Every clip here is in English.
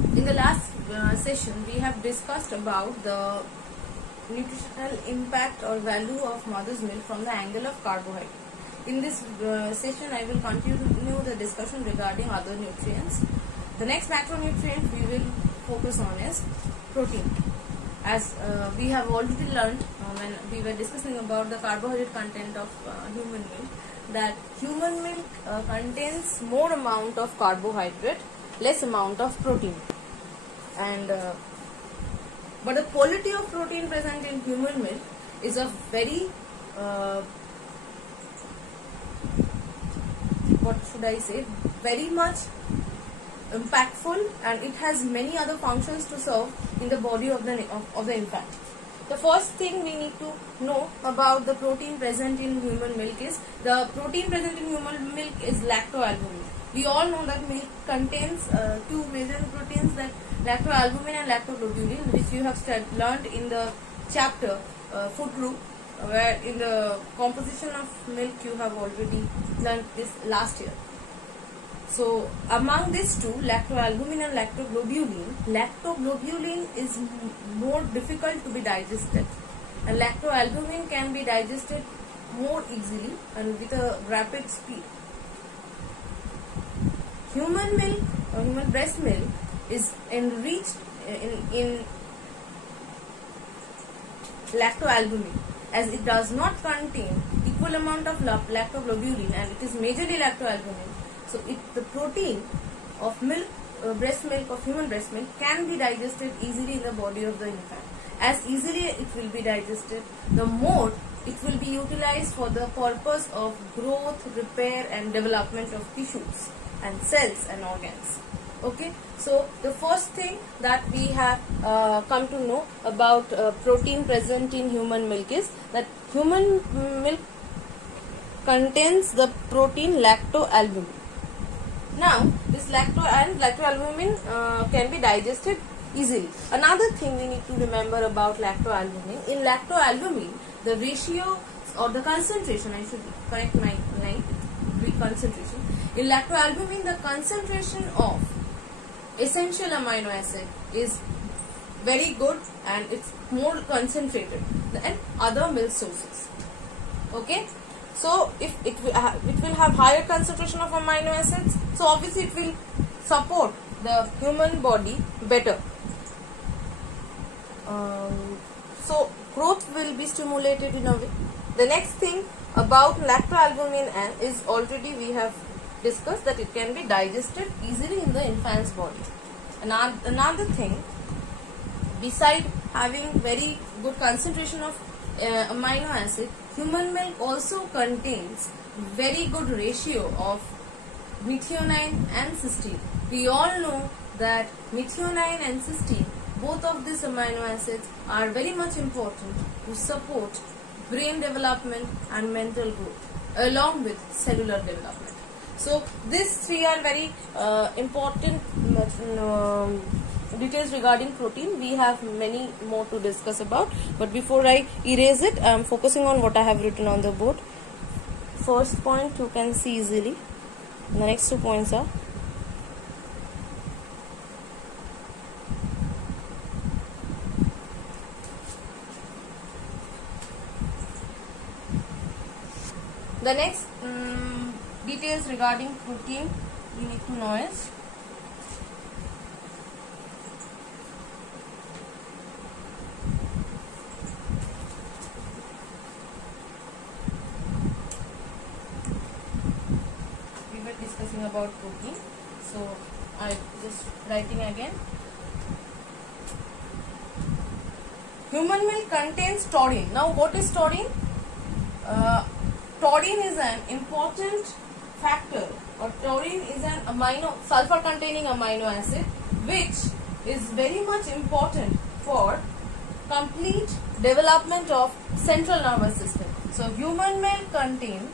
In the last session, we have discussed about the nutritional impact or value of mother's milk from the angle of carbohydrate. In this session, I will continue the discussion regarding other nutrients. The next macronutrient we will focus on is protein. As we have already learned when we were discussing about the carbohydrate content of human milk, that human milk contains more amount of carbohydrate, less amount of protein. And but the quality of protein present in human milk is a very what should I say, very much impactful, and it has many other functions to serve in the body of the infant. The first thing we need to know about the protein present in human milk is the protein present in human milk is lactoalbumin. We all know that milk contains two major proteins, that lactoalbumin and lactoglobulin, which you have learned in the chapter food group, where in the composition of milk you have already learned this last year. So among these two, lactoalbumin and lactoglobulin is more difficult to be digested, and lactoalbumin can be digested more easily and with a rapid speed. Human milk or human breast milk is enriched in lactoalbumin, as it does not contain equal amount of lactoglobulin, and it is majorly lactoalbumin. So the protein of milk, breast milk, of human breast milk can be digested easily in the body of the infant. As easily it will be digested, the more it will be utilized for the purpose of growth, repair and development of tissues and cells and organs. Okay, so the first thing that we have come to know about protein present in human milk is that human milk contains the protein lactoalbumin. Now, this lactoalbumin can be digested easily. Another thing we need to remember about lactoalbumin, in lactoalbumin, the ratio or the concentration, I should correct my line, concentration. In lactoalbumin, the concentration of essential amino acid is very good, and it's more concentrated than other milk sources. Okay. So, if it will have higher concentration of amino acids, so obviously it will support the human body better. So, growth will be stimulated in a way. The next thing about lactoalbumin is already we have discussed that it can be digested easily in the infant's body. Another thing, beside having very good concentration of amino acid, human milk also contains very good ratio of methionine and cysteine. We all know that methionine and cysteine, both of these amino acids are very much important to support brain development and mental growth along with cellular development. So these three are very important details regarding protein. We have many more to discuss about, but before I erase it, I am focusing on what I have written on the board. First point you can see easily. The next 2 points are the next details regarding protein we need to know is we were discussing about protein, so I just writing again. Human milk contains taurine. Now what is taurine? Taurine is an important factor, or taurine is an sulfur containing amino acid, which is very much important for complete development of central nervous system. So human milk contains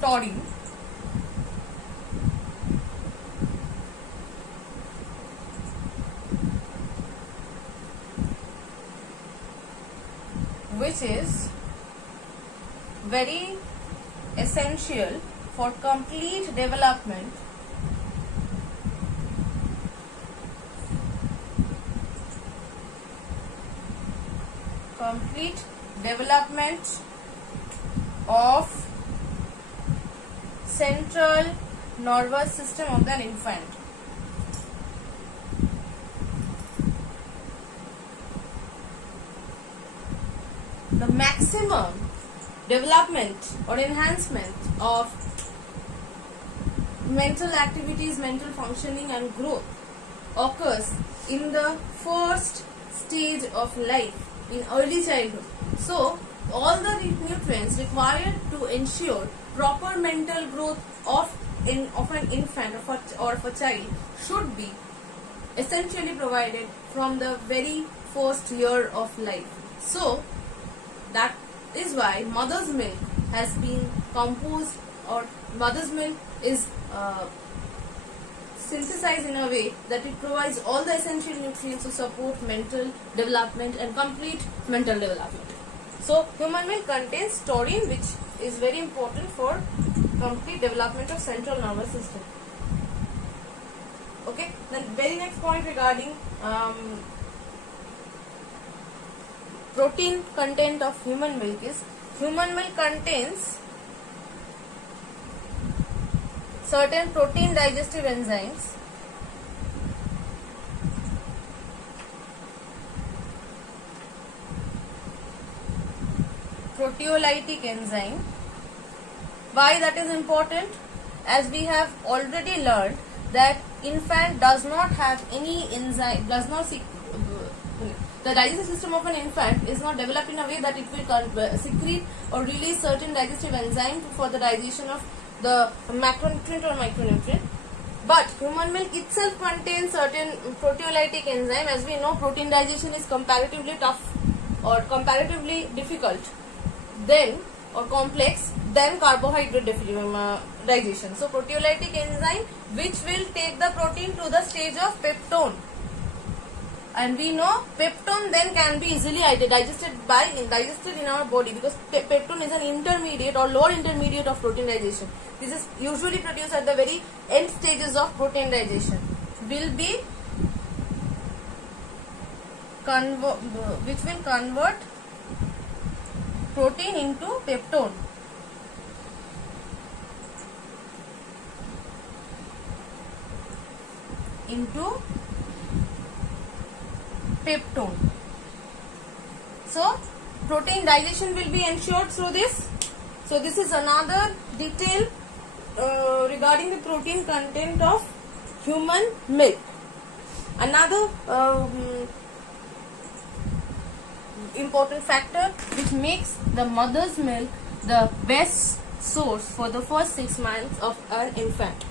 taurine, which is very essential for complete development of central nervous system of the infant. The maximum development or enhancement of mental activities, mental functioning and growth occurs in the first stage of life, in early childhood. So, all the nutrients required to ensure proper mental growth of an infant or of a child should be essentially provided from the very first year of life. So, that is why mother's milk has been composed, or mother's milk is synthesized in a way that it provides all the essential nutrients to support mental development and complete mental development. So, human milk contains taurine, which is very important for complete development of central nervous system. Okay, the very next point regarding protein content of human milk is, human milk contains certain protein digestive enzymes proteolytic enzyme. Why that is important? As we have already learned that infant does not have any enzyme, the digestive system of an infant is not developed in a way that it will secrete or release certain digestive enzyme for the digestion of the macronutrient or micronutrient. But human milk itself contains certain proteolytic enzyme. As we know, protein digestion is comparatively tough or comparatively difficult then or complex than carbohydrate digestion. So, proteolytic enzyme which will take the protein to the stage of peptone. And we know peptone then can be easily digested in our body, because peptone is an intermediate or lower intermediate of protein digestion. This is usually produced at the very end stages of protein digestion. Which will convert protein into peptone. So, protein digestion will be ensured through this. So, this is another detail regarding the protein content of human milk. Another important factor which makes the mother's milk the best source for the first 6 months of an infant.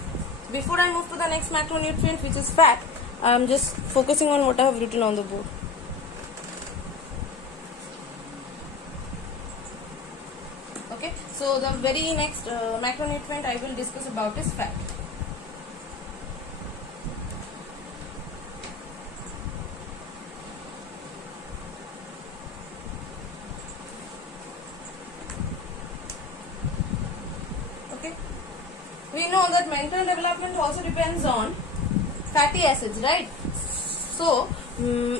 Before I move to the next macronutrient, which is fat, I am just focusing on what I have written on the board. Okay, so the very next macronutrient I will discuss about is fat. Okay, we know that mental development also depends on fatty acids, right? So,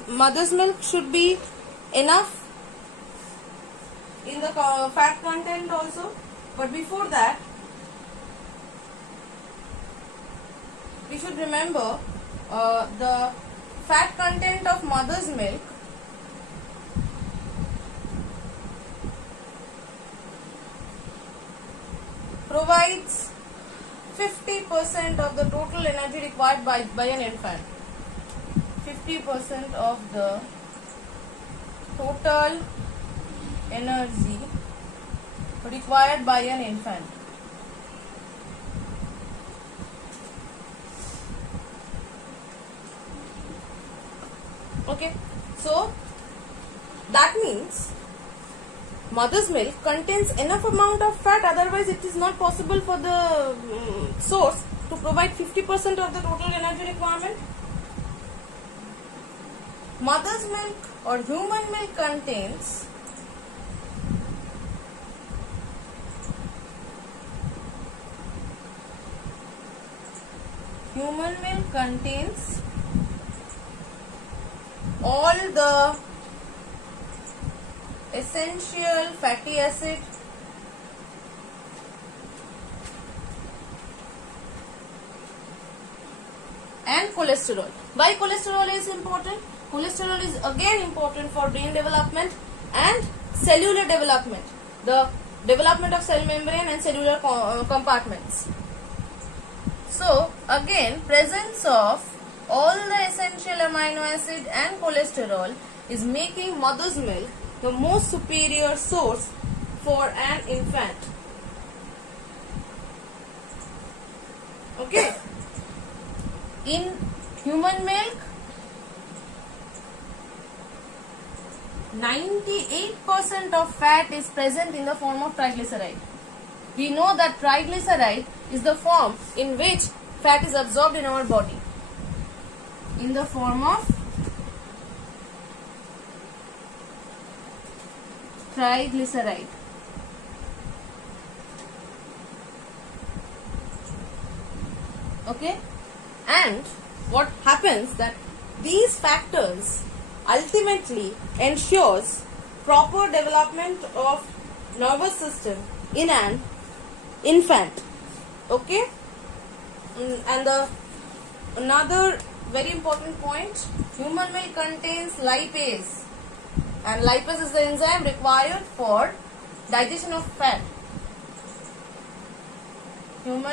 mother's milk should be enough in the fat content also, but before that we should remember the fat content of mother's milk provides 50% of the total energy required by an infant. 50% of the total energy required by an infant. Okay, so that means mother's milk contains enough amount of fat, otherwise it is not possible for the source to provide 50% of the total energy requirement. Mother's milk or human milk contains Human milk contains all the essential fatty acid and cholesterol. Why cholesterol is important? Cholesterol is again important for brain development and cellular development, the development of cell membrane and cellular compartments. So again, presence of all the essential amino acid and cholesterol is making mother's milk the most superior source for an infant. Okay. In human milk, 98% of fat is present in the form of triglyceride. We know that triglyceride is the form in which fat is absorbed in our body, in the form of triglyceride. Okay, and what happens that these factors ultimately ensures proper development of nervous system in an infant. Okay, and another very important point, human milk contains lipase, and lipase is the enzyme required for digestion of fat. Human